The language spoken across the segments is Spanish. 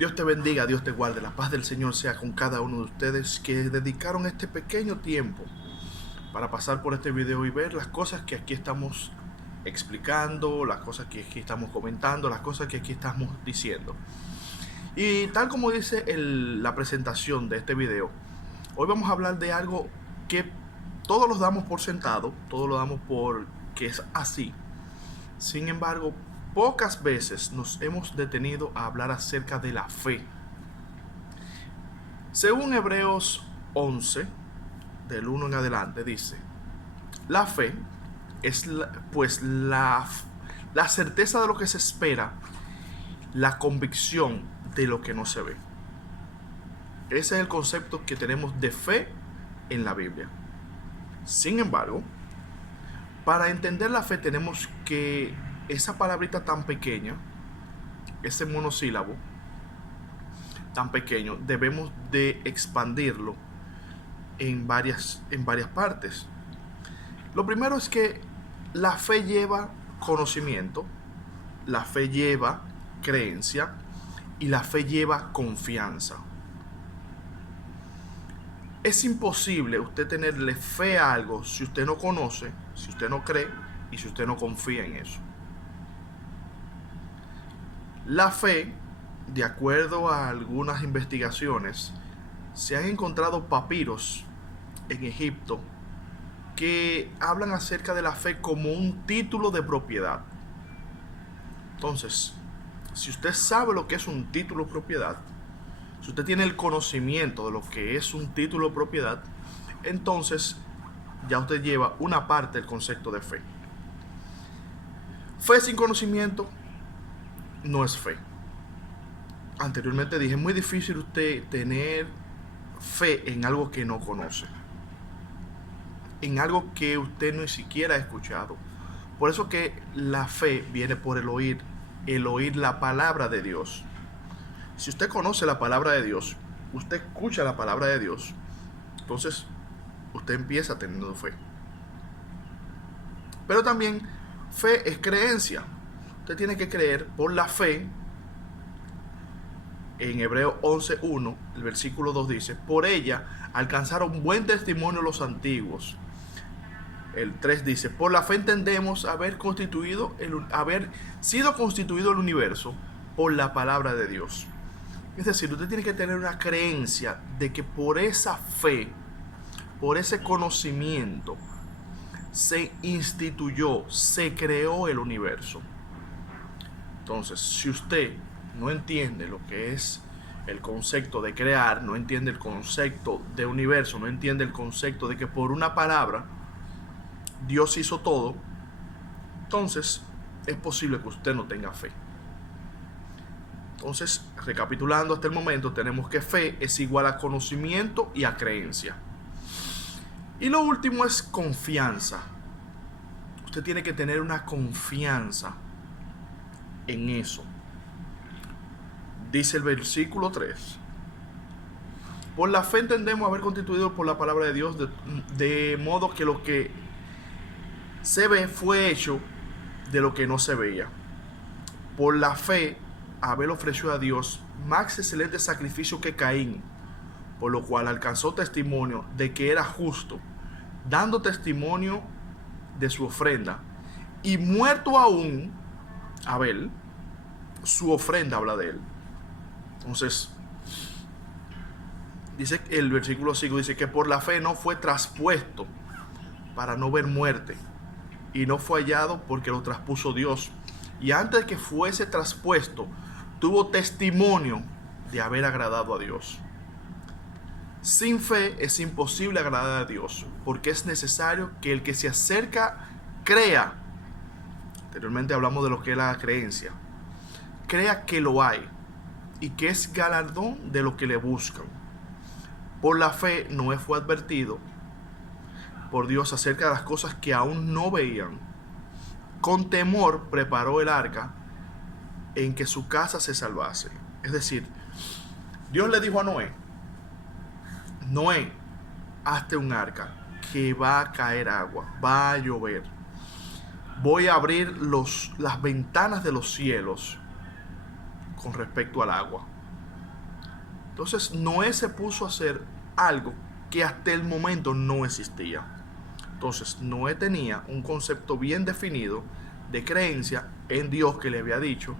Dios te bendiga, Dios te guarde. La paz del Señor sea con cada uno de ustedes que dedicaron este pequeño tiempo para pasar por este video y ver las cosas que aquí estamos explicando, las cosas que aquí estamos comentando, las cosas que aquí estamos diciendo. Y tal como dice la presentación de este video, hoy vamos a hablar de algo que todos lo damos por sentado, todos lo damos por que es así. Sin embargo, pocas veces nos hemos detenido a hablar acerca de la fe. Según Hebreos 11, del 1 en adelante, dice: la fe es la certeza de lo que se espera, la convicción de lo que no se ve. Ese es el concepto que tenemos de fe en la Biblia. Sin embargo, para entender la fe tenemos que esa palabrita tan pequeña, ese monosílabo tan pequeño, debemos de expandirlo en varias partes. Lo primero es que la fe lleva conocimiento, la fe lleva creencia y la fe lleva confianza. Es imposible usted tenerle fe a algo si usted no conoce, si usted no cree y si usted no confía en eso. La fe, de acuerdo a algunas investigaciones, se han encontrado papiros en Egipto que hablan acerca de la fe como un título de propiedad. Entonces, si usted sabe lo que es un título de propiedad, si usted tiene el conocimiento de lo que es un título de propiedad, entonces ya usted lleva una parte del concepto de fe. Fe sin conocimiento no es fe. Anteriormente dije, es muy difícil usted tener fe en algo que no conoce, en algo que usted ni siquiera ha escuchado. Por eso que la fe viene por el oír la palabra de Dios. Si usted conoce la palabra de Dios, usted escucha la palabra de Dios, entonces usted empieza teniendo fe. Pero también fe es creencia. Usted tiene que creer por la fe. En Hebreos 11:1, el versículo 2 dice: por ella alcanzaron buen testimonio los antiguos. El 3 dice: por la fe entendemos haber sido constituido el universo por la palabra de Dios. Es decir, usted tiene que tener una creencia de que por esa fe, por ese conocimiento, se instituyó, se creó el universo. Entonces, si usted no entiende lo que es el concepto de crear, no entiende el concepto de universo, no entiende el concepto de que por una palabra Dios hizo todo, entonces es posible que usted no tenga fe. Entonces, recapitulando hasta el momento, tenemos que fe es igual a conocimiento y a creencia. Y lo último es confianza. Usted tiene que tener una confianza en eso. Dice el versículo 3: por la fe entendemos haber constituido por la palabra de Dios de modo que lo que se ve fue hecho de lo que no se veía. Por la fe Abel ofreció a Dios más excelente sacrificio que Caín, por lo cual alcanzó testimonio de que era justo, dando testimonio de su ofrenda. Y muerto aún Abel, su ofrenda habla de él. Entonces, dice el versículo 5, dice que por la fe no fue traspuesto para no ver muerte, y no fue hallado porque lo traspuso Dios. Y antes de que fuese traspuesto, tuvo testimonio de haber agradado a Dios. Sin fe es imposible agradar a Dios, porque es necesario que el que se acerca crea. Anteriormente hablamos de lo que es la creencia. Crea que lo hay y que es galardón de lo que le buscan. Por la fe Noé fue advertido por Dios acerca de las cosas que aún no veían. Con temor preparó el arca en que su casa se salvase. Es decir, Dios le dijo a Noé: Noé, hazte un arca, que va a caer agua, va a llover. Voy a abrir las ventanas de los cielos con respecto al agua. Entonces Noé se puso a hacer algo que hasta el momento no existía. Entonces Noé tenía un concepto bien definido de creencia en Dios que le había dicho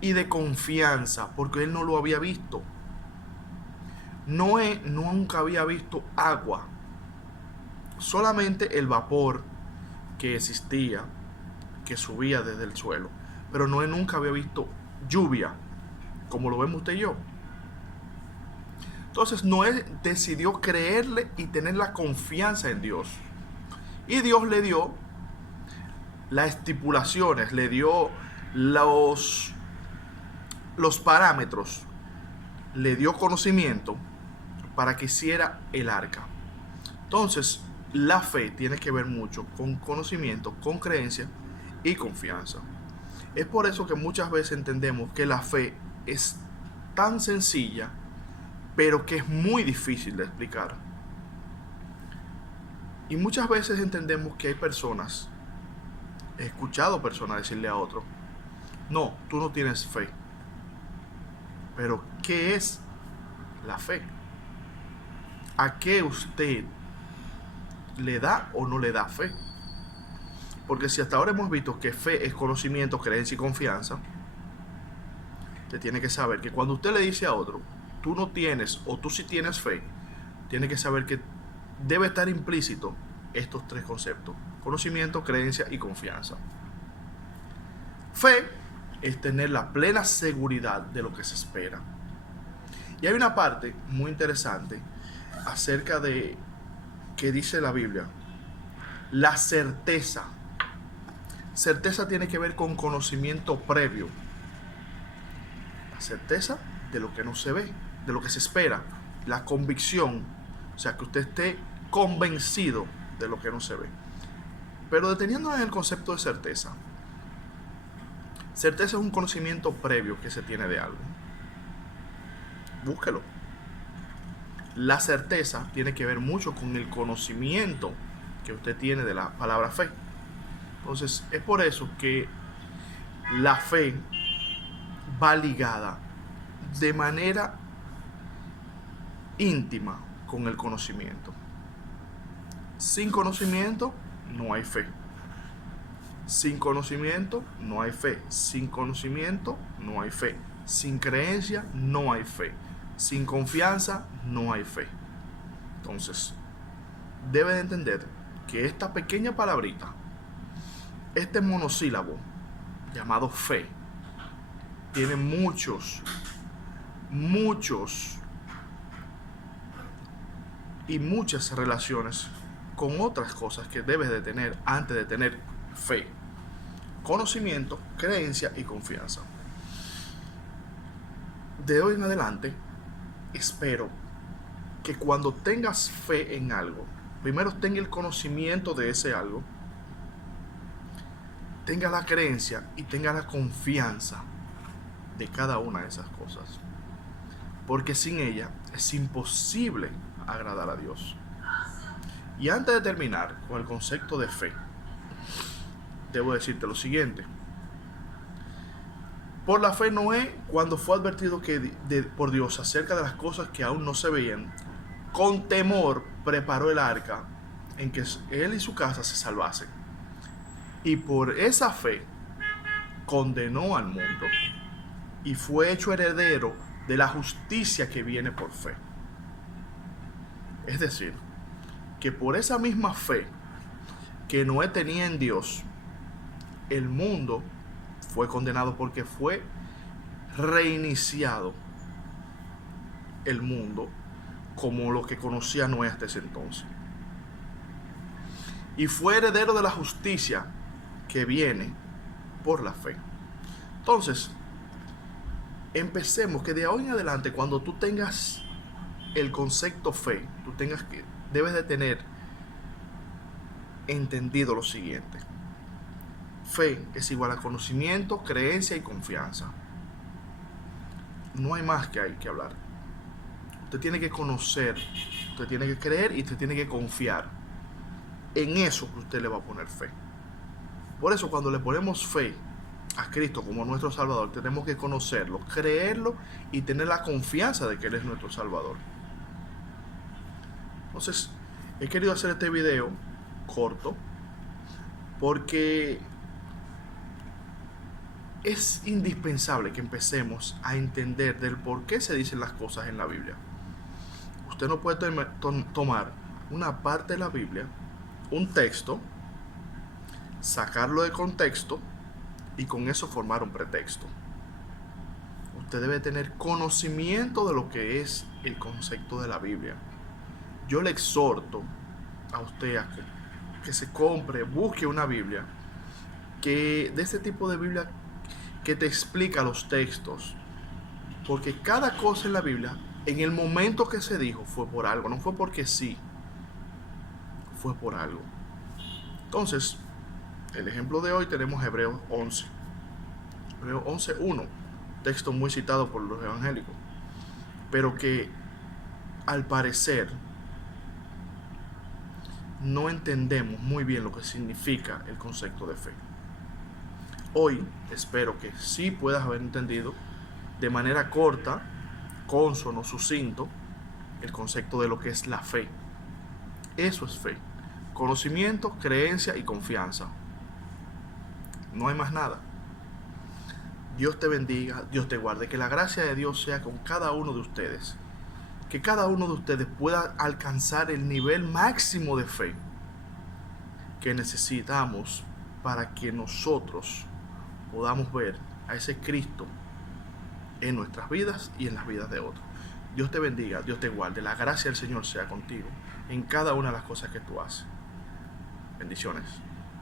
y de confianza porque él no lo había visto. Noé nunca había visto agua, solamente el vapor que existía, que subía desde el suelo. Pero Noé nunca había visto lluvia, como lo vemos usted y yo. Entonces Noé decidió creerle y tener la confianza en Dios. Y Dios le dio las estipulaciones, le dio los parámetros, le dio conocimiento para que hiciera el arca. Entonces, la fe tiene que ver mucho con conocimiento, con creencia y confianza. Es por eso que muchas veces entendemos que la fe es tan sencilla, pero que es muy difícil de explicar. Y muchas veces entendemos que hay personas, he escuchado personas decirle a otro, no, tú no tienes fe. Pero, ¿qué es la fe? ¿A qué usted le da o no le da fe? Porque si hasta ahora hemos visto que fe es conocimiento, creencia y confianza, usted tiene que saber que cuando usted le dice a otro, tú no tienes o tú sí tienes fe, tiene que saber que debe estar implícito estos tres conceptos: conocimiento, creencia y confianza. Fe es tener la plena seguridad de lo que se espera. Y hay una parte muy interesante acerca de que dice la Biblia, la certeza. Certeza tiene que ver con conocimiento previo. La certeza de lo que no se ve, de lo que se espera. La convicción, o sea, que usted esté convencido de lo que no se ve. Pero deteniéndonos en el concepto de certeza. Certeza es un conocimiento previo que se tiene de algo. Búsquelo. La certeza tiene que ver mucho con el conocimiento que usted tiene de la palabra fe. Entonces, es por eso que la fe va ligada de manera íntima con el conocimiento. Sin conocimiento no hay fe. Sin conocimiento no hay fe. Sin conocimiento no hay fe. Sin creencia no hay fe. Sin confianza no hay fe. Entonces, debe de entender que esta pequeña palabrita, este monosílabo llamado fe, tiene muchos y muchas relaciones con otras cosas que debes de tener antes de tener fe: conocimiento, creencia y confianza. De hoy en adelante, espero que cuando tengas fe en algo, primero tenga el conocimiento de ese algo, tenga la creencia y tenga la confianza de cada una de esas cosas. Porque sin ella es imposible agradar a Dios. Y antes de terminar con el concepto de fe, debo decirte lo siguiente. Por la fe Noé, cuando fue advertido por Dios acerca de las cosas que aún no se veían, con temor preparó el arca en que él y su casa se salvasen. Y por esa fe condenó al mundo y fue hecho heredero de la justicia que viene por fe. Es decir, que por esa misma fe que Noé tenía en Dios, el mundo fue condenado porque fue reiniciado el mundo como lo que conocía Noé hasta ese entonces. Y fue heredero de la justicia que viene por la fe. Entonces, empecemos que de hoy en adelante, cuando tú tengas el concepto fe, debes de tener entendido lo siguiente: fe es igual a conocimiento, creencia y confianza. No hay más que hay que hablar. Usted tiene que conocer, usted tiene que creer y usted tiene que confiar en eso que usted le va a poner fe. Por eso cuando le ponemos fe a Cristo como nuestro Salvador, tenemos que conocerlo, creerlo y tener la confianza de que Él es nuestro Salvador. Entonces, he querido hacer este video corto porque es indispensable que empecemos a entender del por qué se dicen las cosas en la Biblia. Usted no puede tomar una parte de la Biblia, un texto, sacarlo de contexto y con eso formar un pretexto. Usted debe tener conocimiento de lo que es el concepto de la Biblia. Yo le exhorto a usted a que se compre, busque una Biblia, que de este tipo de Biblia que te explica los textos, porque cada cosa en la Biblia, en el momento que se dijo, fue por algo, no fue porque sí, fue por algo. Entonces, el ejemplo de hoy tenemos Hebreos 11. Hebreos 11:1, texto muy citado por los evangélicos, pero que al parecer no entendemos muy bien lo que significa el concepto de fe. Hoy espero que sí puedas haber entendido de manera corta, consono, sucinto, el concepto de lo que es la fe. Eso es fe. Conocimiento, creencia y confianza. No hay más nada. Dios te bendiga, Dios te guarde. Que la gracia de Dios sea con cada uno de ustedes. Que cada uno de ustedes pueda alcanzar el nivel máximo de fe que necesitamos para que nosotros podamos ver a ese Cristo en nuestras vidas y en las vidas de otros. Dios te bendiga, Dios te guarde. La gracia del Señor sea contigo en cada una de las cosas que tú haces. Bendiciones.